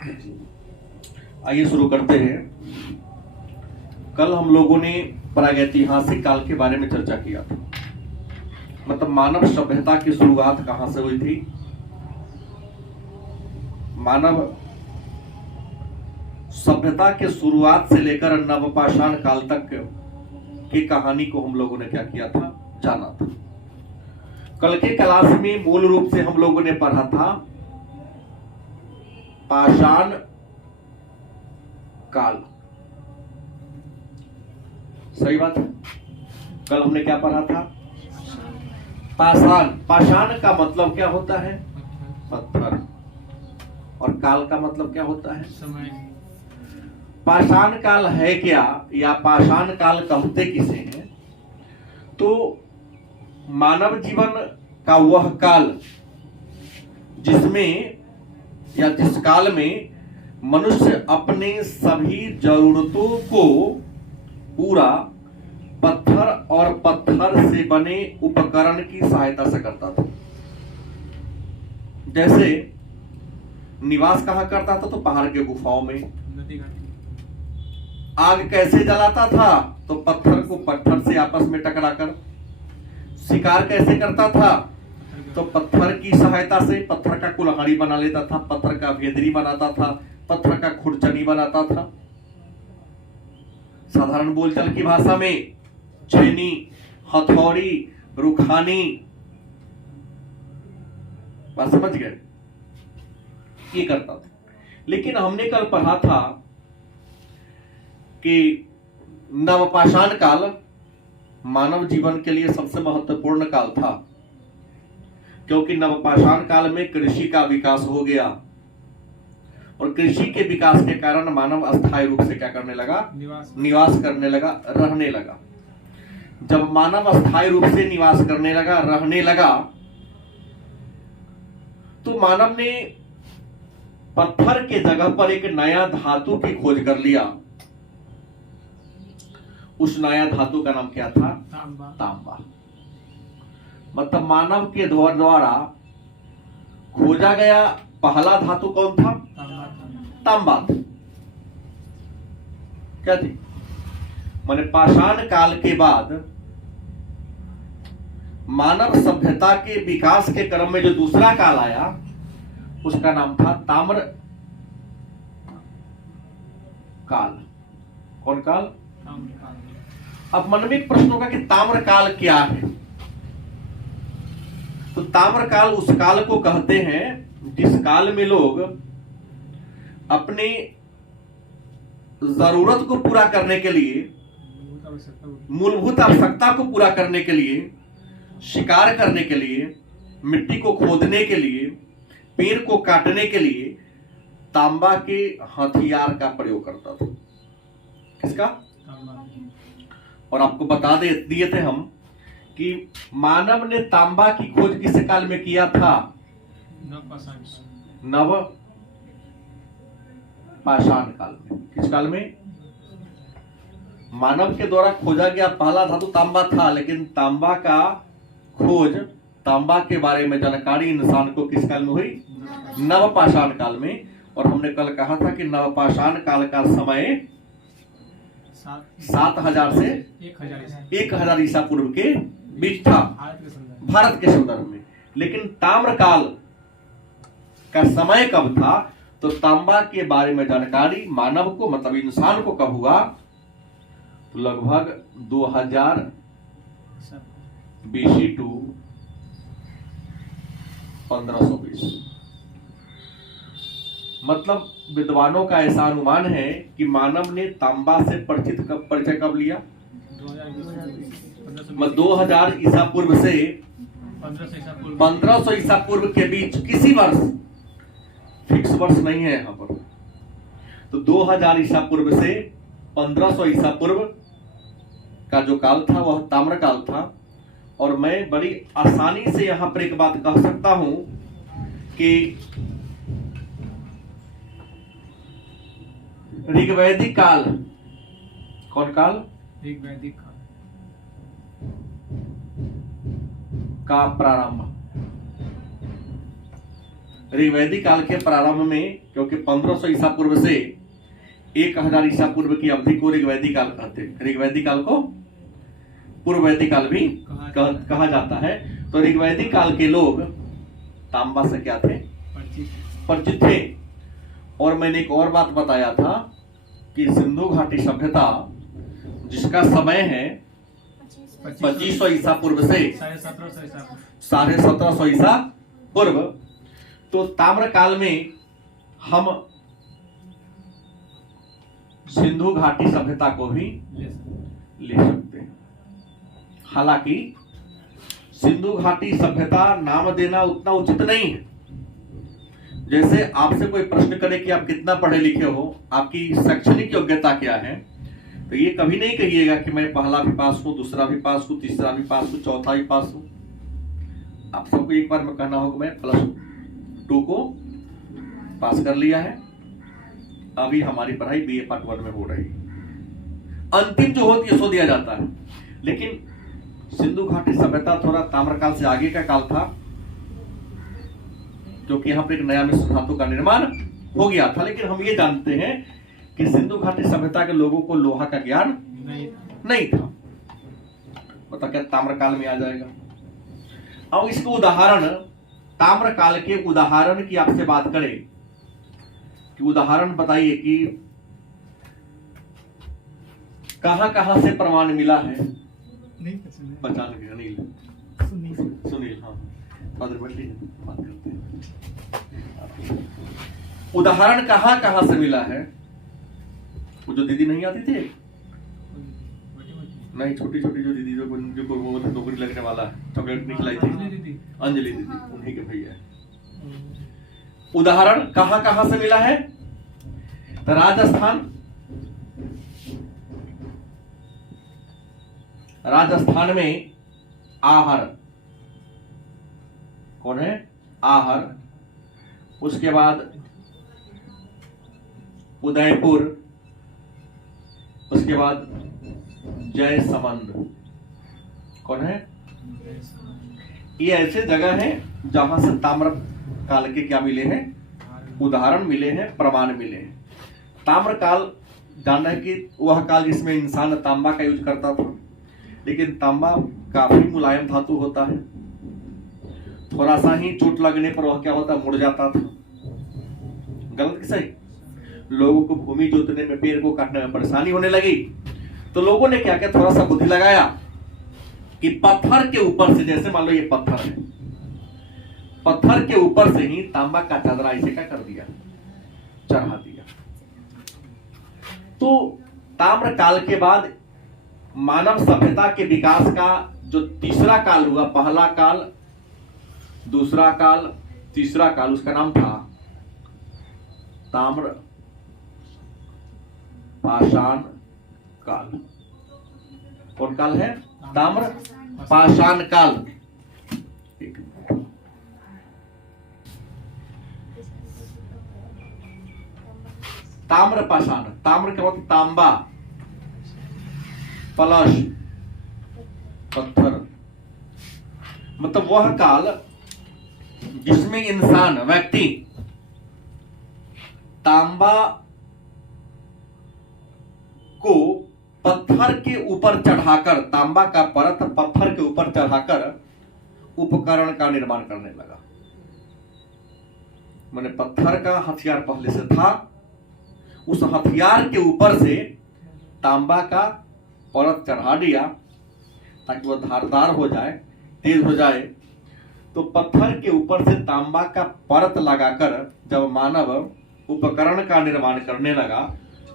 आइए शुरू करते हैं। कल हम लोगों ने प्रागैतिहासिक काल के बारे में चर्चा किया था। मतलब मानव सभ्यता की शुरुआत कहां से हुई थी, मानव सभ्यता के शुरुआत से लेकर नवपाषाण काल तक की कहानी को हम लोगों ने क्या किया था, जाना था। कल के क्लास में मूल रूप से हम लोगों ने पढ़ा था पाषाण काल। सही बात है। कल हमने क्या पढ़ा था? पाषाण। पाषाण का मतलब क्या होता है? पत्थर। और काल का मतलब क्या होता है? समय। पाषाण काल है क्या, या पाषाण काल कहते किसे हैं? तो मानव जीवन का वह काल जिसमें या जिस काल में मनुष्य अपने सभी जरूरतों को पूरा पत्थर और पत्थर से बने उपकरण की सहायता से करता था। जैसे निवास कहां करता था? तो पहाड़ के गुफाओं में। आग कैसे जलाता था? तो पत्थर को पत्थर से आपस में टकराकर। शिकार कैसे करता था? तो पत्थर की सहायता से पत्थर का कुल्हाड़ी बना लेता था, पत्थर का भेदरी बनाता था, पत्थर का खुरचनी बनाता था। साधारण बोलचाल की भाषा में छेनी, हथौड़ी, रुखानी, बात समझ गए? ये करता था। लेकिन हमने कल पढ़ा था कि नवपाषाण काल मानव जीवन के लिए सबसे महत्वपूर्ण काल था, क्योंकि नवपाषाण काल में कृषि का विकास हो गया और कृषि के विकास के कारण मानव अस्थायी रूप से क्या करने लगा? निवास करने लगा, रहने लगा। जब मानव अस्थायी रूप से निवास करने लगा, रहने लगा, तो मानव ने पत्थर के जगह पर एक नया धातु की खोज कर लिया। उस नया धातु का नाम क्या था? तांबा। मतलब मानव के द्वारा खोजा गया पहला धातु कौन था? तांबा। क्या थी? माने पाषाण काल के बाद मानव सभ्यता के विकास के क्रम में जो दूसरा काल आया, उसका नाम था ताम्र काल। कौन काल? अब मन में एक प्रश्न होगा कि ताम्र काल क्या है? तो ताम्र काल उस काल को कहते हैं जिस काल में लोग अपने जरूरत को पूरा करने के लिए, मूलभूत आवश्यकता को पूरा करने के लिए, शिकार करने के लिए, मिट्टी को खोदने के लिए, पेड़ को काटने के लिए तांबा के हथियार का प्रयोग करता था। किसका? और आपको बता दिए थे हम कि मानव ने तांबा की खोज किस काल में किया था? नव पाषाण काल में। किस काल में? मानव के द्वारा खोजा गया पहला धातु तांबा था, लेकिन तांबा का खोज, तांबा के बारे में जानकारी इंसान को किस काल में हुई? नवपाषाण काल में। और हमने कल कहा था कि नवपाषाण काल का समय 7000 से 1000 ईसा पूर्व के बीच था भारत के संदर्भ में। लेकिन ताम्र काल का समय कब था? तो तांबा के बारे में जानकारी मानव को, मतलब इंसान को कब हुआ? तो लगभग 2000 BC टू 1520। मतलब विद्वानों का ऐसा अनुमान है कि मानव ने तांबा से परिचय कब लिया? 2000 ईसा पूर्व से 1500 ईसा पूर्व के बीच किसी वर्ष, फिक्स वर्ष नहीं है यहां पर। तो 2000 ईसा पूर्व से 1500 ईसा पूर्व का जो काल था वह ताम्र काल था। और मैं बड़ी आसानी से यहां पर एक बात कह सकता हूं कि ऋग्वैदिक काल। कौन काल? ऋग्वैदिक काल का प्रारंभ ऋग्वैदिक काल के प्रारंभ में, क्योंकि 1500 ईसा पूर्व से 1000 ईसा पूर्व की अवधि को ऋग्वैदिक काल कहते हैं। ऋग्वैदिक काल को पूर्व वैदिक काल भी कहा जाता है। तो ऋग्वैदिक काल के लोग तांबा से क्या थे? परिचित थे। और मैंने एक और बात बताया था कि सिंधु घाटी सभ्यता जिसका समय है 2500 ईसा पूर्व से 1750 ईसा पूर्व, तो ताम्र काल में हम सिंधु घाटी सभ्यता को भी ले सकते हैं। हालांकि सिंधु घाटी सभ्यता नाम देना उतना उचित नहीं है। जैसे आपसे कोई प्रश्न करे कि आप कितना पढ़े लिखे हो, आपकी शैक्षणिक योग्यता क्या है, तो ये कभी नहीं कहिएगा कि मैं पहला भी पास हूं, दूसरा भी पास हूं, तीसरा भी पास हूं, चौथा भी पास हूं। आप सबको एक बार में कहना होगा मैं +2 को पास कर लिया है, अभी हमारी पढ़ाई BA पार्ट 1 में हो रही है। अंतिम जो होती है सो दिया जाता है। लेकिन सिंधु घाटी सभ्यता थोड़ा ताम्रकाल से आगे का काल था, क्योंकि यहाँ पर एक नया मिश्र धातु का निर्माण हो गया था। लेकिन हम ये जानते हैं कि सिंधु घाटी सभ्यता के लोगों को लोहा का ज्ञान नहीं था। बता क्या ताम्रकाल में आ जाएगा? अब इसको उदाहरण, ताम्रकाल के उदाहरण की आपसे बात करें कि उदाहरण बताइए कि कहां से प्रमाण मिला है? पहचान गया नहीं? सुनील, हाँ बात करते हैं। उदाहरण कहां से मिला है? वो जो दीदी नहीं आती थी, नहीं छोटी छोटी जो दीदी जो नौकरी लगने वाला है, चॉकलेट नहीं खिलाई थी, अंजलि दीदी, उन्हीं के भैया। उदाहरण कहां से मिला है? राजस्थान में आहर, कौन है? आहर। उसके बाद उदयपुर, उसके बाद जयसमंद, कौन है? ये ऐसे जगह हैं जहां से ताम्र काल के क्या मिले हैं? उदाहरण मिले हैं, प्रमाण मिले हैं। ताम्र काल जानना है कि वह काल जिसमें इंसान तांबा का यूज करता था, लेकिन तांबा काफी मुलायम धातु होता है। थोड़ा सा ही चोट लगने पर वह क्या होता है? मुड़ जाता था। गलत कि सही? लोगों को भूमि जोतने में, पेड़ को काटने में परेशानी होने लगी, तो लोगों ने क्या किया? थोड़ा सा बुद्धि लगाया कि पत्थर के ऊपर से, जैसे मान लो ये पत्थर है, पत्थर के ऊपर से ही तांबा का चादरा ऐसे क्या कर दिया? चढ़ा दिया। तो ताम्र काल के बाद मानव सभ्यता के विकास का जो तीसरा काल हुआ, पहला काल, दूसरा काल, तीसरा काल, उसका नाम था ताम्र पाषाण काल। कौन काल है? ताम्र पाषाण काल। ताम्र पाषाण, ताम्र क्या होता? तांबा, पलश, पत्थर, मतलब वह काल जिसमें इंसान, व्यक्ति तांबा को पत्थर के ऊपर चढ़ाकर, तांबा का परत पत्थर के ऊपर चढ़ाकर उपकरण का निर्माण करने लगा। मैंने पत्थर का हथियार पहले से था, उस हथियार के ऊपर से तांबा का परत चढ़ा दिया ताकि वह धारदार हो जाए, तेज हो जाए। तो पत्थर के ऊपर से तांबा का परत लगाकर जब मानव उपकरण का निर्माण करने लगा,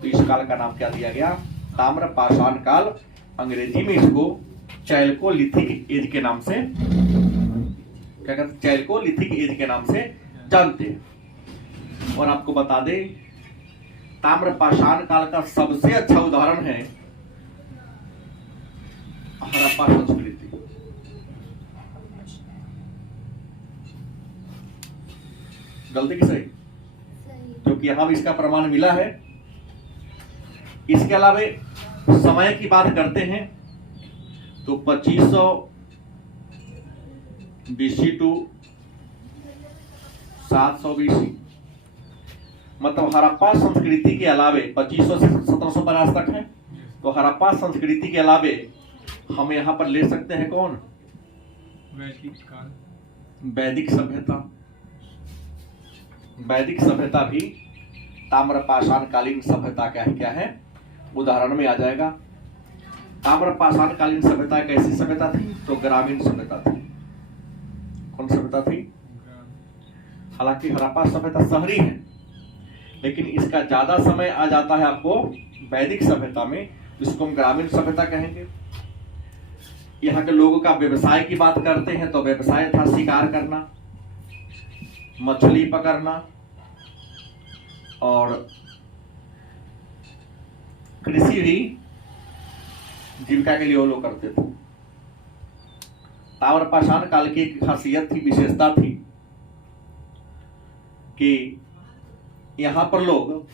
तो इस काल का नाम क्या दिया गया? ताम्र पाषाण काल। अंग्रेजी में इसको चैल्कोलिथिक एज के नाम से, क्या कहते हैं? चैल्कोलिथिक एज के नाम से जानते हैं। और आपको बता दें, ताम्र पाषाण काल का सबसे अच्छा उदाहरण है हड़प्पा संस्कृति। गलती की सही? क्योंकि यहां भी इसका प्रमाण मिला है। इसके अलावा समय की बात करते हैं तो 2500 BC टू 700 BC, मतलब हड़प्पा संस्कृति के अलावे 2500 से 1750 तक है। तो हड़प्पा संस्कृति के अलावे हम यहाँ पर ले सकते हैं कौन, वैदिक सभ्यता। वैदिक सभ्यता भी ताम्रपाषाण कालीन सभ्यता का क्या है, उदाहरण में आ जाएगा। ताम्रपाषाण कालीन सभ्यता एक ऐसी सभ्यता थी तो ग्रामीण सभ्यता थी। कौन सभ्यता थी? हालांकि हड़प्पा सभ्यता शहरी है, लेकिन इसका ज्यादा समय आ जाता है आपको वैदिक सभ्यता में, जिसको हम ग्रामीण सभ्यता कहेंगे। यहाँ के लोगों का व्यवसाय की बात करते हैं तो व्यवसाय था शिकार करना, मछली पकड़ना और कृषि भी जीविका के लिए वो लोग करते थे। ताम्रपाषाण काल की एक खासियत थी, विशेषता थी कि यहां पर लोग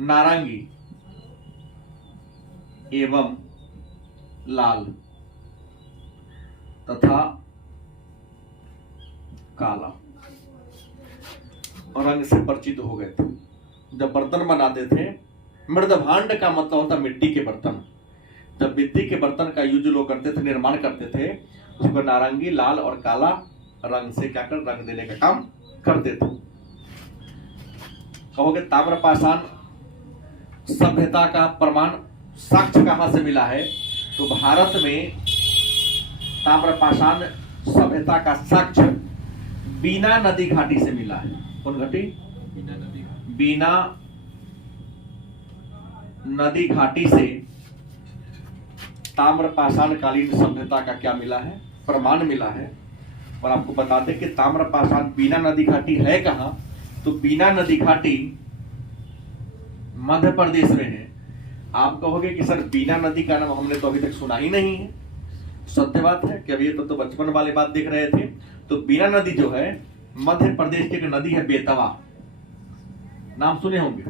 नारंगी एवं लाल तथा काला रंग से परिचित हो गए थे। जब बर्तन बनाते थे, मृदभांड का मतलब होता मिट्टी के बर्तन। जब मिट्टी के बर्तन का यूज लोग करते थे, निर्माण करते थे, उसको नारंगी, लाल और काला रंग से क्या कर रंग देने का काम करते थे। कहोगे ताम्रपाषाण सभ्यता का प्रमाण साक्ष्य कहां से मिला है? तो भारत में ताम्रपाषाण सभ्यता का साक्ष्य बीना नदी घाटी से मिला है। कौन घाटी? बीना नदी घाटी से ताम्रपाषाण कालीन सभ्यता का क्या मिला है? प्रमाण मिला है। और आपको बता दें कि ताम्रपाषाण बीना नदी घाटी है कहां? तो बीना नदी घाटी मध्य प्रदेश में है। आप कहोगे कि सर बीना नदी का नाम हमने तो अभी तक सुना ही नहीं है। सत्य बात है कि अभी तो बचपन वाली बात देख रहे थे। तो बीना नदी जो है मध्य प्रदेश की एक नदी है, बेतवा। नाम सुने होंगे,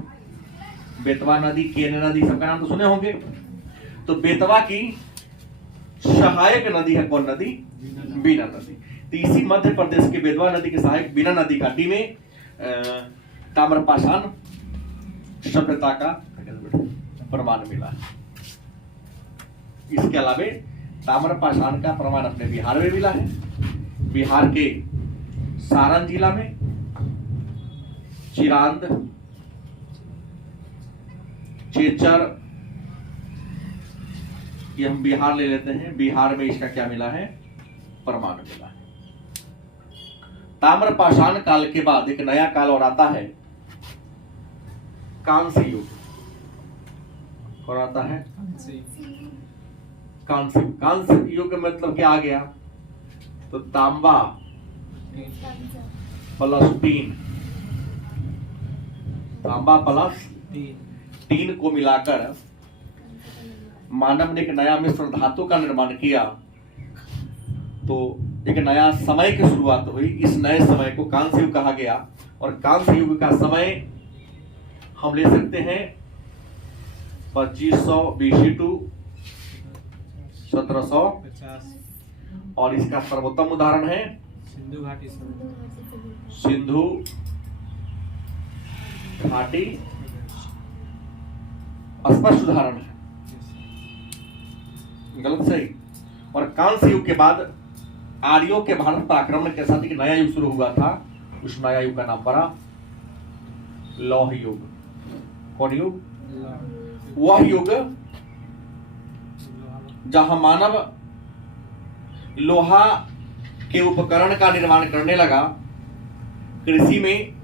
बेतवा नदी, केन नदी, सबका नाम तो सुने होंगे। तो बेतवा की सहायक नदी है कौन नदी? बीना नदी। तो इसी मध्य प्रदेश के बेतवा नदी के सहायक बीना नदी घाटी में ताम्रपाषाण सभ्यता का प्रमाण मिला है। इसके अलावे ताम्रपाषाण का प्रमाण अपने बिहार में मिला है। बिहार के सारण जिला में चिरांद, चेचर, ये हम बिहार ले लेते हैं। बिहार में इसका क्या मिला है? प्रमाण मिला है। ताम्रपाषाण काल के बाद एक नया काल और आता है, कांस्य युग। कौन आता है? कांस्य। कांस्य युग का मतलब क्या आ गया? तो तांबा प्लस टीन, तांबा प्लस टीन को मिलाकर मानव ने एक नया मिश्र धातु का निर्माण किया, तो एक नया समय की शुरुआत हुई। इस नए समय को कांस्य युग कहा गया। और कांस्य युग का समय हम ले सकते हैं 2500 BC टू 1750। और इसका सर्वोत्तम उदाहरण है सिंधु घाटी। स्पष्ट उदाहरण है, गलत सही। और कांस्य युग के बाद आर्यों के भारत पर आक्रमण के साथ एक नया युग शुरू हुआ था। उस नया युग का नाम पड़ा लौह युग। कौन युग? वह युग जहां मानव लोहा के उपकरण का निर्माण करने लगा, कृषि में,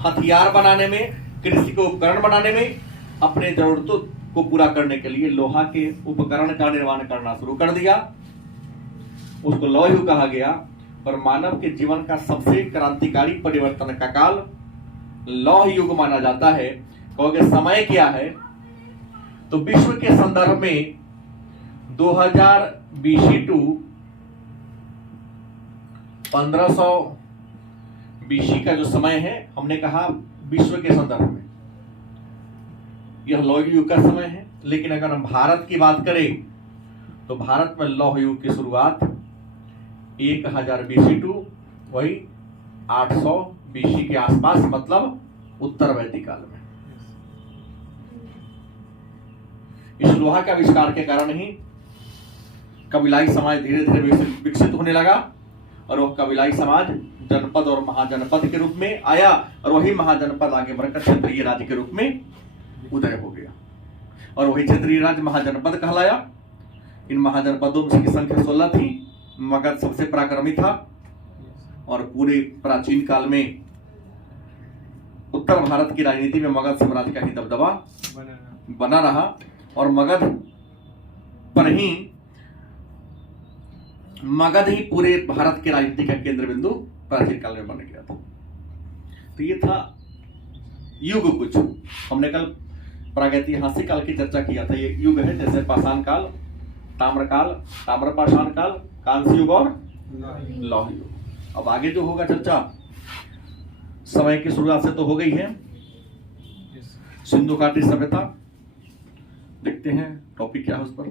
हथियार बनाने में, कृषि के उपकरण बनाने में, अपने जरूरतों को पूरा करने के लिए लोहा के उपकरण का निर्माण करना शुरू कर दिया। उसको लौह युग कहा गया। और मानव के जीवन का सबसे क्रांतिकारी परिवर्तन का काल लौह युग माना जाता है। कहोगे समय क्या है? तो विश्व के संदर्भ में 2000 BC टू 1500 BC का जो समय है, हमने कहा विश्व के संदर्भ में यह लौह युग का समय है। लेकिन अगर हम भारत की बात करें तो भारत में लौह युग की शुरुआत 1000 BC टू वही 800 BC के आसपास, मतलब उत्तर वैदिक काल में। इस लोहा के आविष्कार के कारण ही कबीलाई समाज धीरे धीरे विकसित होने लगा, और वह कबीलाई समाज जनपद और महाजनपद के रूप में आया, और वही महाजनपद आगे बढ़कर क्षेत्रीय राज्य के रूप में उदय हो गया, और वही क्षेत्रीय राज्य महाजनपद कहलाया। इन महाजनपदों की संख्या 16 थी। मगध सबसे पराक्रमी था, और पूरे प्राचीन काल में उत्तर भारत की राजनीति में मगध साम्राज्य का ही दबदबा बना रहा, और मगध ही पूरे भारत के राजनीति का केंद्र बिंदु प्राचीन काल में बन गया था। तो ये था युग। कुछ हमने कल प्रागैतिहासिक काल की चर्चा किया था। ये युग है जैसे पाषाण काल, ताम्रकाल, ताम्रपाषाण काल, कांस्य युग और लौह युग। अब आगे जो होगा चर्चा, समय की शुरुआत से तो हो गई है, सिंधु घाटी सभ्यता। देखते हैं टॉपिक क्या है उस पर।